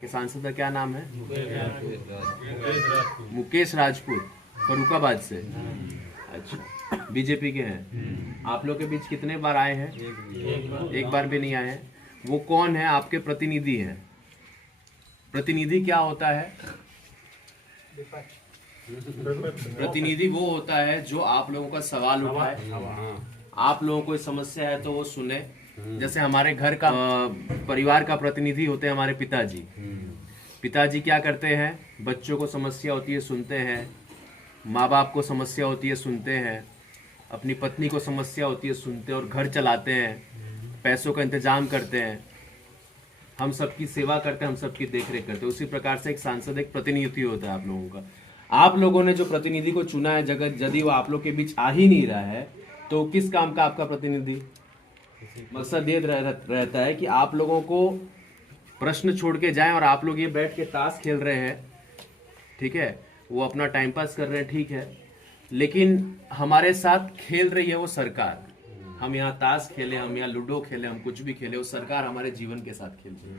के सांसद का क्या नाम है? मुकेश राजपूत, फर्रुखाबाद से। अच्छा, बीजेपी के हैं। आप लोग के बीच कितने बार आए हैं? एक बार भी नहीं आए हैं। वो कौन है? आपके प्रतिनिधि हैं। प्रतिनिधि क्या होता है? प्रतिनिधि वो होता है जो आप लोगों का सवाल उठाए, आप लोगों को समस्या है तो वो सुने। जैसे हमारे घर का परिवार का प्रतिनिधि होते हैं हमारे पिताजी। पिताजी क्या करते हैं? बच्चों को समस्या होती है सुनते हैं, माँ बाप को समस्या होती है सुनते हैं, अपनी पत्नी को समस्या होती है सुनते हैं और घर चलाते हैं, पैसों का इंतजाम करते हैं, हम सबकी सेवा करते हैं, हम सबकी देखरेख करते हैं। उसी प्रकार से एक सांसद एक प्रतिनिधि होता है आप लोगों का। आप लोगों ने जो प्रतिनिधि को चुना है, जगत यदि वो आप लोग के बीच आ ही नहीं रहा है तो किस काम का आपका प्रतिनिधि? मकसद ये रहता है कि आप लोगों को प्रश्न छोड़ के जाएं और आप लोग ये बैठ के ताश खेल रहे हैं, ठीक है, वो अपना टाइम पास कर रहे हैं, ठीक है, लेकिन हमारे साथ खेल रही है वो सरकार। हम यहाँ ताश खेले, हम यहाँ लूडो खेले, हम कुछ भी खेले, वो सरकार हमारे जीवन के साथ खेल रही है।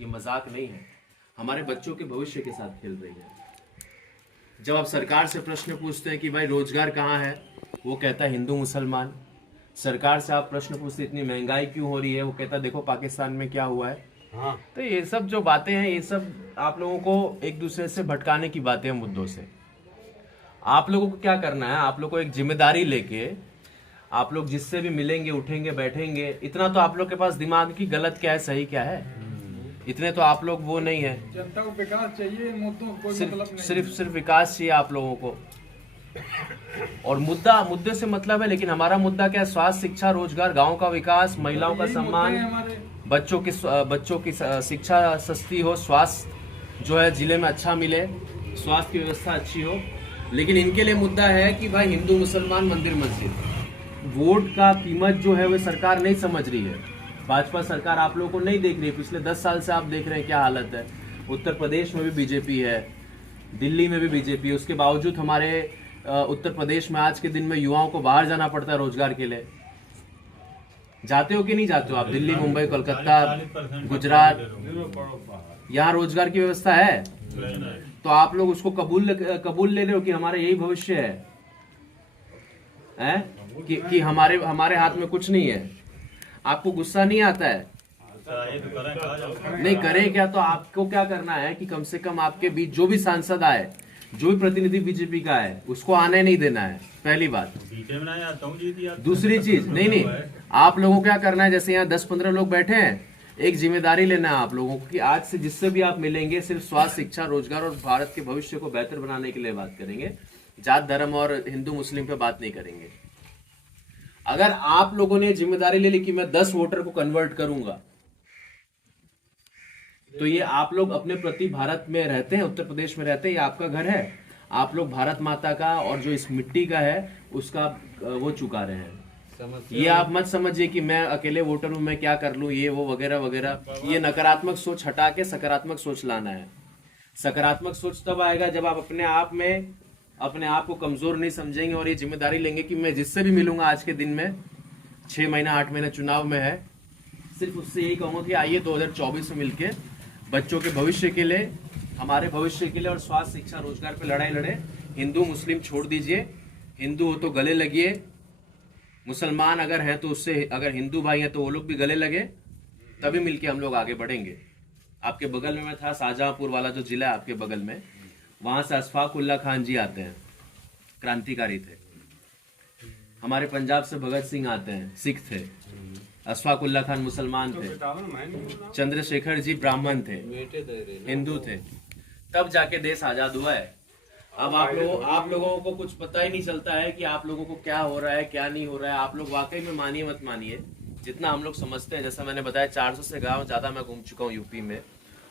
ये मजाक नहीं है, हमारे बच्चों के भविष्य के साथ खेल रही है। जब आप सरकार से प्रश्न पूछते हैं कि भाई रोजगार कहाँ है, वो कहता है हिंदू मुसलमान। सरकार से आप प्रश्न पूछते इतनी महंगाई क्यों हो रही है, वो कहता देखो पाकिस्तान में क्या हुआ है। हाँ। तो ये सब जो बातें हैं, ये सब आप लोगों को एक दूसरे से भटकाने की बातें हैं मुद्दों से। आप लोगों को क्या करना है? आप लोगों को एक जिम्मेदारी लेके आप लोग जिससे भी मिलेंगे, उठेंगे, बैठेंगे, इतना तो आप लोग के पास दिमाग की गलत क्या है सही क्या है, इतने तो आप लोग वो नहीं है। जनता को विकास चाहिए, मुद्दों कोई मतलब नहीं। सिर्फ विकास चाहिए आप लोगों को। और मुद्दे से मतलब है, लेकिन हमारा मुद्दा क्या है? स्वास्थ्य, शिक्षा, रोजगार, गांव का विकास, महिलाओं का सम्मान, बच्चों की शिक्षा सस्ती हो, स्वास्थ्य जो है जिले में अच्छा मिले, स्वास्थ्य की व्यवस्था अच्छी हो। लेकिन इनके लिए मुद्दा है कि भाई हिंदू मुसलमान, मंदिर मस्जिद। वोट का कीमत जो है वो सरकार नहीं समझ रही है। भाजपा सरकार आप लोगों को नहीं देख रही है। पिछले 10 साल से आप देख रहे हैं क्या हालत है। उत्तर प्रदेश में भी बीजेपी है, दिल्ली में भी बीजेपी है, उसके बावजूद हमारे उत्तर प्रदेश में आज के दिन में युवाओं को बाहर जाना पड़ता है रोजगार के लिए। जाते हो कि नहीं जाते हो आप? दिल्ली, मुंबई, कोलकाता, गुजरात, यहाँ रोजगार की व्यवस्था है, तो आप लोग उसको कबूल ले रहे हो कि हमारा यही भविष्य है कि हमारे हाथ में कुछ नहीं है। आपको गुस्सा नहीं आता है? नहीं करे क्या? तो आपको क्या करना है कि कम से कम आपके बीच जो भी सांसद आए, जो भी प्रतिनिधि बीजेपी का है, उसको आने नहीं देना है, पहली बात। दूसरी चीज, नहीं, आप लोगों को क्या करना है? जैसे यहाँ 10-15 लोग बैठे हैं, एक जिम्मेदारी लेना है आप लोगों को कि आज से जिससे भी आप मिलेंगे सिर्फ स्वास्थ्य, शिक्षा, रोजगार और भारत के भविष्य को बेहतर बनाने के लिए बात करेंगे। जात, धर्म और हिंदू मुस्लिम पे बात नहीं करेंगे। अगर आप लोगों ने जिम्मेदारी ले ली कि मैं 10 वोटर को कन्वर्ट करूंगा, तो ये आप लोग अपने प्रति भारत में रहते हैं, उत्तर प्रदेश में रहते हैं, ये आपका घर है, आप लोग भारत माता का और जो इस मिट्टी का है उसका वो चुका रहे हैं। ये आप मत समझिए कि मैं अकेले वोटर हूं, मैं क्या कर लूं, ये वो वगैरह वगैरह। ये नकारात्मक सोच हटा के सकारात्मक सोच लाना है। सकारात्मक सोच तब आएगा जब आप अपने आप को कमजोर नहीं समझेंगे और ये जिम्मेदारी लेंगे कि मैं जिससे भी मिलूंगा आज के दिन में, 6 महीना 8 महीना चुनाव में है, सिर्फ उससे यही कहूंगा कि आइए 2024 में मिलके बच्चों के भविष्य के लिए, हमारे भविष्य के लिए और स्वास्थ्य, शिक्षा, रोजगार पे लड़ाई लड़े। हिंदू मुस्लिम छोड़ दीजिए, हिंदू हो तो गले लगिए, मुसलमान अगर है तो उससे, अगर हिंदू भाई है तो वो लोग भी गले लगे, तभी मिलके हम लोग आगे बढ़ेंगे। आपके बगल में मैं था, शाहजहांपुर वाला जो जिला है आपके बगल में, वहां से अशफाक उल्ला खान जी आते हैं, क्रांतिकारी थे। हमारे पंजाब से भगत सिंह आते हैं, सिख थे। अशफाक उल्ला खान मुसलमान थे, चंद्रशेखर जी ब्राह्मण थे, हिंदू थे। तब जाके देश आजाद हुआ है। अब आप लोगों को कुछ पता ही नहीं चलता है कि आप लोगों को क्या हो रहा है, क्या नहीं हो रहा है। आप लोग वाकई में मानिए मत मानिए, जितना हम लोग समझते हैं, जैसा मैंने बताया 400 से गांव ज्यादा मैं घूम चुका हूँ यूपी में,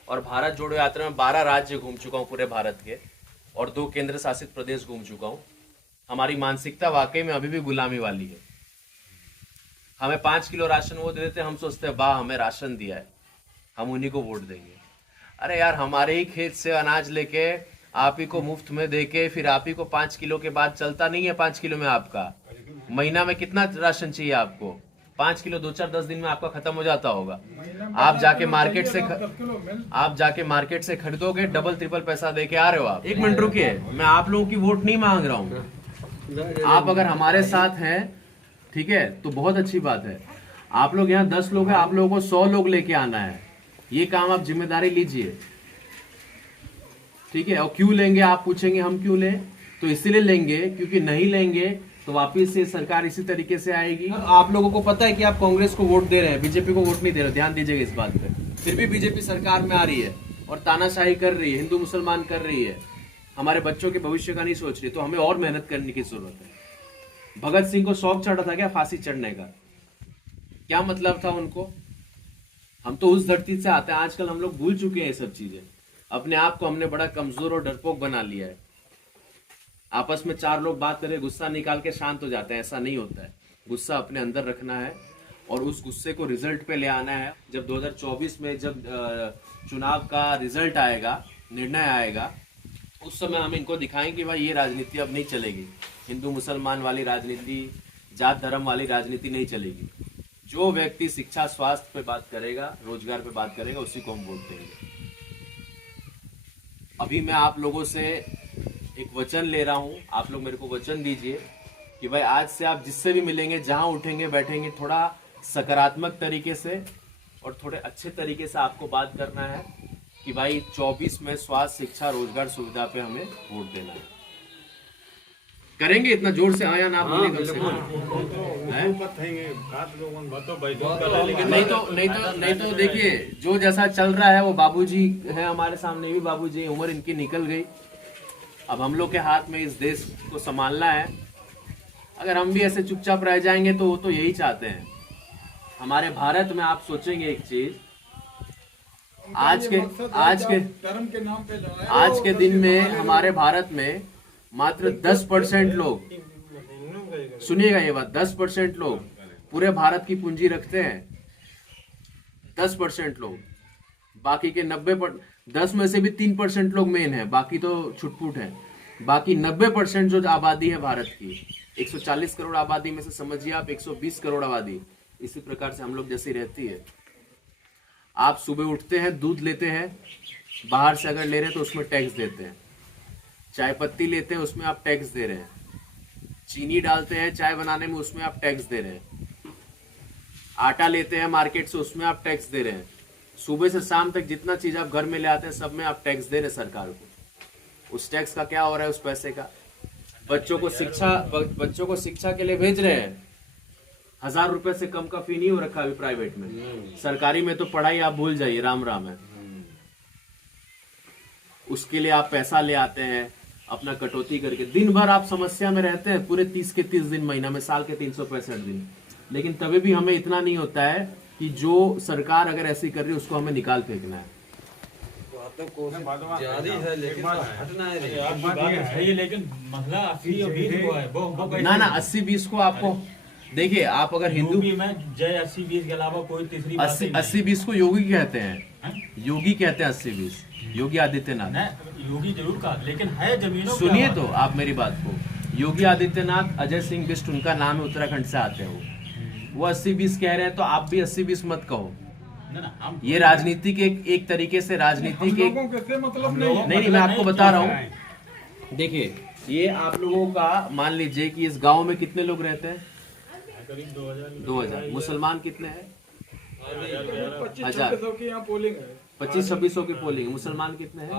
और भारत जोड़ो यात्रा में 12 राज्य घूम चुका हूँ पूरे भारत के, और 2 केंद्र शासित प्रदेश घूम चुका हूँ। हमारी मानसिकता वाकई में अभी भी गुलामी वाली है। हमें 5 किलो राशन वो दे देते, हम सोचते हैं वाह हमें राशन दिया है, हम उन्हीं को वोट देंगे। अरे यार, हमारे ही खेत से अनाज लेके आप ही को मुफ्त में देके फिर आप ही को 5 किलो के बाद चलता नहीं है। 5 किलो में आपका महीना में कितना राशन चाहिए आपको? 5 किलो 2-4-10 दिन में आपका खत्म हो जाता होगा। महीने में आप जाके 50 मार्केट से चाहिए, 10 किलो मिल। आप जाके मार्केट से खरीदोगे, डबल ट्रिपल पैसा दे के आ रहे हो आप। एक मिनट रुकिए, मैं आप लोगों की वोट नहीं मांग रहा हूँ। आप अगर हमारे साथ हैं, ठीक है, तो बहुत अच्छी बात है। आप लोग यहाँ 10 लोग हैं, आप लोगों को 100 लोग लेके आना है। ये काम आप जिम्मेदारी लीजिए, ठीक है। और क्यों लेंगे आप पूछेंगे, हम क्यों लें? तो इसलिए लेंगे क्योंकि नहीं लेंगे तो वापिस से सरकार इसी तरीके से आएगी। आप लोगों को पता है कि आप कांग्रेस को वोट दे रहे हैं, बीजेपी को वोट नहीं दे रहे, ध्यान दीजिएगा इस बात पे। फिर भी बीजेपी सरकार में आ रही है और तानाशाही कर रही है, हिंदू मुसलमान कर रही है, हमारे बच्चों के भविष्य का नहीं सोच रही। तो हमें और मेहनत करने की जरूरत है। भगत सिंह को शौक चढ़ा था क्या फांसी चढ़ने का? क्या मतलब था उनको? हम तो उस धरती से आते हैं। आजकल हम लोग भूल चुके हैं ये सब चीजें। अपने आप को हमने बड़ा कमजोर और डरपोक बना लिया है। आपस में 4 लोग बात करें, गुस्सा निकाल के शांत हो जाते हैं, ऐसा नहीं होता है। गुस्सा अपने अंदर रखना है और उस गुस्से को रिजल्ट पे ले आना है। जब 2024 में जब चुनाव का रिजल्ट आएगा, निर्णय आएगा, उस समय हम इनको दिखाएंगे कि भाई ये राजनीति अब नहीं चलेगी। हिंदू मुसलमान वाली राजनीति, जात धर्म वाली राजनीति नहीं चलेगी। जो व्यक्ति शिक्षा स्वास्थ्य पे बात करेगा, रोजगार पे बात करेगा, उसी को हम वोट देंगे। अभी मैं आप लोगों से एक वचन ले रहा हूं, आप लोग मेरे को वचन दीजिए कि भाई आज से आप जिससे भी मिलेंगे, जहां उठेंगे बैठेंगे, थोड़ा सकारात्मक तरीके से और थोड़े अच्छे तरीके से आपको बात करना है कि भाई 24 में स्वास्थ्य, शिक्षा, रोजगार सुविधा पे हमें वोट देना है। करेंगे इतना जोर से आया ना आप बोले कम से कम। नहीं तो देखिए, जो जैसा चल रहा है वो बाबूजी है हमारे सामने, भी बाबूजी, उम्र इनकी निकल गई। अब हम लोग के हाथ में इस देश को संभालना है। अगर हम भी ऐसे चुपचाप रह जाएंगे तो वो तो यही चाहते हैं। हमारे भारत में आप सोचेंगे एक चीज, आज के दिन में हमारे भारत में मात्र 10% लोग, सुनिएगा ये बात, 10% लोग पूरे भारत की पूंजी रखते हैं। 10% लोग, बाकी के 10 में से भी 3% लोग मेन है, बाकी तो छुटपुट है। बाकी 90% जो आबादी है भारत की, 140 करोड़ आबादी में से समझिए आप 120 करोड़ आबादी इसी प्रकार से हम लोग जैसी रहती है। आप सुबह उठते हैं, दूध लेते हैं, बाहर से अगर ले रहे हैं तो उसमें टैक्स देते हैं। चाय पत्ती लेते हैं, उसमें आप टैक्स दे रहे हैं। चीनी डालते हैं चाय बनाने में, उसमें आप टैक्स दे रहे हैं। आटा लेते हैं मार्केट से, उसमें आप टैक्स दे रहे हैं। सुबह से शाम तक जितना चीज आप घर में ले आते हैं, सब में आप टैक्स दे रहे हैं सरकार को। उस टैक्स का क्या हो रहा है? उस पैसे का बच्चों को शिक्षा के लिए भेज रहे हैं। 1000 रुपए से कम का फी नहीं हो रखा अभी प्राइवेट में। सरकारी में तो पढ़ाई आप भूल जाइए, राम राम है। उसके लिए आप पैसा ले आते हैं, अपना कटौती करके दिन भर आप समस्या में रहते हैं, पूरे 30 के 30 दिन महीना में, साल के 365 दिन। लेकिन तभी भी हमें इतना नहीं होता है कि जो सरकार अगर ऐसी कर रही है उसको हमें निकाल फेंकना है। ना 80-20 को आपको देखिए, आप अगर हिंदू में जय 80-20 के अलावा कोई तीसरी 80-20 को योगी कहते हैं, योगी कहते हैं 80-20, योगी आदित्यनाथ। योगी जरूर का, लेकिन है जमीनों। सुनिए तो आप मेरी बात को, योगी आदित्यनाथ, अजय सिंह बिष्ट उनका नाम है, उत्तराखंड से आते हैं वो 80-20 कह रहे हैं, तो आप भी 80-20 मत कहो। ये राजनीति के एक तरीके से राजनीति के मतलब नहीं, मैं आपको बता रहा हूँ। देखिए, ये आप लोगों का मान लीजिए कि इस गांव में कितने लोग रहते हैं? 2000। मुसलमान कितने हैं? 1000। 25-2600 की पोलिंग। मुसलमान कितने हैं?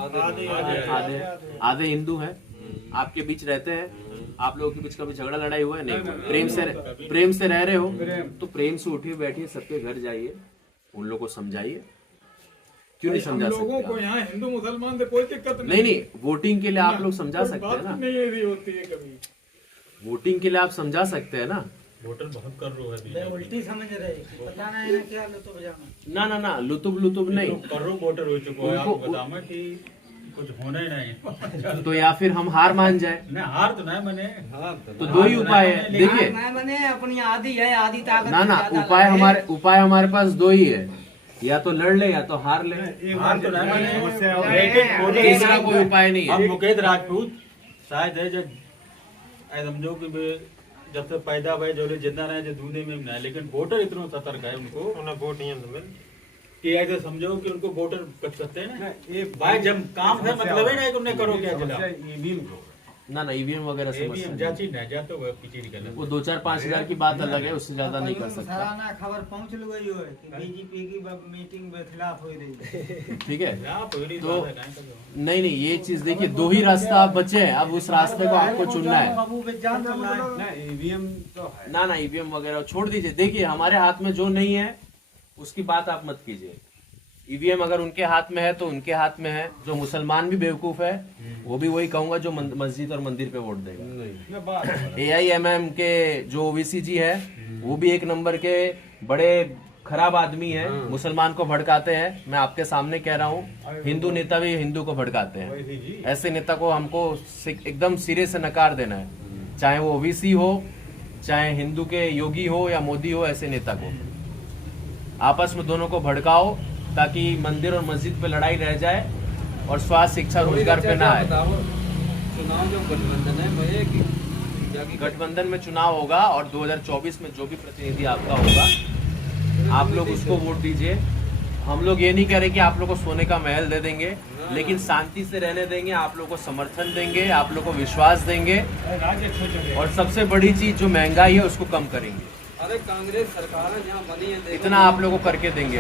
आधे हिंदू हैं। आपके बीच रहते हैं, आप लोगों के बीच कभी झगड़ा लड़ाई हुआ है? नहीं। प्रेम से रह रहे हो तो प्रेम से उठिए, बैठिए, सबके घर जाइए, उन लोगों को समझाइए। क्यों नहीं समझा सकते? लोगों को यहाँ हिंदू मुसलमान से कोई दिक्कत नहीं, वोटिंग के लिए आप लोग समझा सकते हैं ना। नहीं होती है कभी। वोटिंग के लिए आप समझा सकते हैं ना। वोटर बहुत कर रहे हैं, उल्टी समझ रहे, बताना है ना क्या लुतुब जाना। ना लुतुब नहीं, करोड़ वोटर हो चुके हैं। आपको बताऊं कि कुछ होना ही नहीं। तो या फिर हम हार मान जाए। नहीं, हार तो नहीं मने, तो 2 ही उपाय है। देखिए, मैंने अपनी आधी है, आधी ताकत ना उपाय हमारे पास 2 ही है, या तो लड़ ले या तो हार ले। हार तो नहीं मने, तीसरा कोई उपाय नहीं है। हम मुकेश राजपूत शायद है, जब समझो कि जब से पैदा भाई जो लोग जिंदा रहे जो दुनिया में ना, लेकिन वोटर इतना सतर्क है उनको उन्हें वोट नहीं मिल कि ऐसे समझो कि उनको वोटर कर सकते हैं ना। भाई जब काम है मतलब है ना कि उन्हें करो क्या चला ईवीएम को ना ईवीएम वगैरह समस्या नहीं। जाची ना जा तो पीछे निकल वो 2-4-5 हजार की बात अलग है, उससे ज्यादा नहीं कर सकता। सराहना खबर पहुंच गई हो कि बीजेपी की मीटिंग में खिलाफ हो रही है। ठीक है, तो नहीं ये चीज देखिए, 2 ही रास्ता आप बचे हैं, अब उस रास्ते को आपको चुनना है। बाबू बेजान चल रहा है। ना ईवीएम तो है ना ईवीएम वगैरह छोड़ दीजिए। देखिए हमारे हाथ में जो नहीं है उसकी बात आप मत कीजिए। ईवीएम अगर उनके हाथ में है तो उनके हाथ में है। जो मुसलमान भी बेवकूफ है वो भी वही कहूंगा जो मस्जिद और मंदिर पे वोट देगा। मैं बात AIMM के जो ओवीसी जी है वो भी 1 नंबर के बड़े खराब आदमी है, मुसलमान को भड़काते हैं। मैं आपके सामने कह रहा हूँ, हिंदू नेता भी हिंदू को भड़काते हैं। ऐसे नेता को हमको एकदम सिरे से नकार देना है, चाहे वो ओवीसी हो, चाहे हिंदू के योगी हो या मोदी हो। ऐसे नेता को आपस में दोनों को भड़काओ ताकि मंदिर और मस्जिद पे लड़ाई रह जाए और स्वास्थ्य, शिक्षा, रोजगार पे ना आए। चुनाव जो गठबंधन है वो एक गठबंधन में चुनाव होगा और 2024 में जो भी प्रतिनिधि आपका होगा आप लोग उसको वोट दीजिए। हम लोग ये नहीं कह रहे कि आप लोग को सोने का महल दे देंगे, लेकिन शांति से रहने देंगे, आप लोग को समर्थन देंगे, आप लोग को विश्वास देंगे और सबसे बड़ी चीज जो महंगाई है उसको कम करेंगे। अरे कांग्रेस सरकार है जहाँ बनी है इतना आप लोग को करके देंगे।